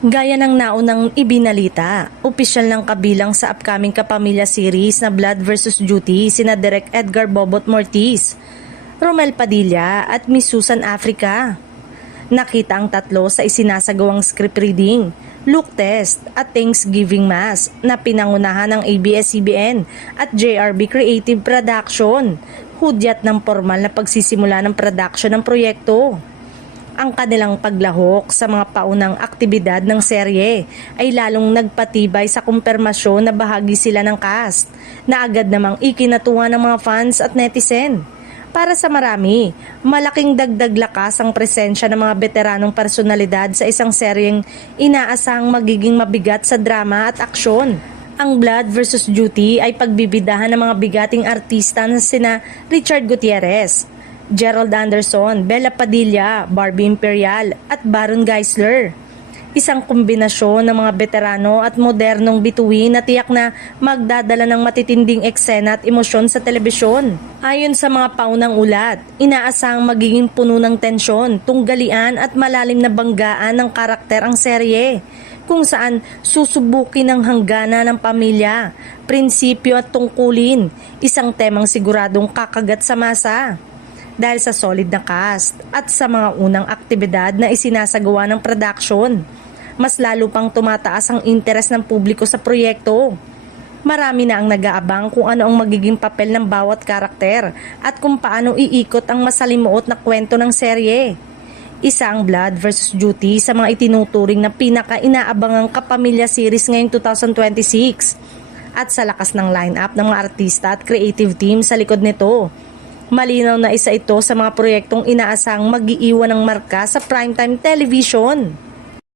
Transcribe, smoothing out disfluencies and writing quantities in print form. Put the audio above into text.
Gaya ng naunang ibinalita, opisyal ng kabilang sa upcoming Kapamilya series na Blood vs. Duty sina Direk Edgar Bobot Mortiz, Romel Padilla at Miss Susan Africa. Nakita ang tatlo sa isinasagawang script reading, look test at Thanksgiving Mass na pinangunahan ng ABS-CBN at JRB Creative Production, hudyat ng formal na pagsisimula ng production ng proyekto. Ang kanilang paglahok sa mga paunang aktibidad ng serye ay lalong nagpatibay sa kumpirmasyon na bahagi sila ng cast na agad namang ikinatuwa ng mga fans at netizen. Para sa marami, malaking dagdag lakas ang presensya ng mga veteranong personalidad sa isang seryeng inaasahang magiging mabigat sa drama at aksyon. Ang Blood vs. Duty ay pagbibidahan ng mga bigating artista na sina Richard Gutierrez, Gerald Anderson, Bella Padilla, Barbie Imperial at Baron Geisler. Isang kombinasyon ng mga veterano at modernong bituin na tiyak na magdadala ng matitinding eksena at emosyon sa telebisyon. Ayon sa mga paunang ulat, inaasahang magiging puno ng tensyon, tunggalian at malalim na banggaan ng karakter ang serye, kung saan susubukin ang hanggana ng pamilya, prinsipyo at tungkulin, isang temang siguradong kakagat sa masa. Dahil sa solid na cast at sa mga unang aktibidad na isinasagawa ng production, mas lalo pang tumataas ang interes ng publiko sa proyekto. Marami na ang nag-aabang kung ano ang magiging papel ng bawat karakter at kung paano iikot ang masalimuot na kwento ng serye. Isa ang Blood vs. Duty sa mga itinuturing na pinaka-inaabangang Kapamilya series ngayong 2026. At sa lakas ng line-up ng mga artista at creative team sa likod nito, malinaw na isa ito sa mga proyektong inaasahang mag-iiwan ng marka sa primetime television.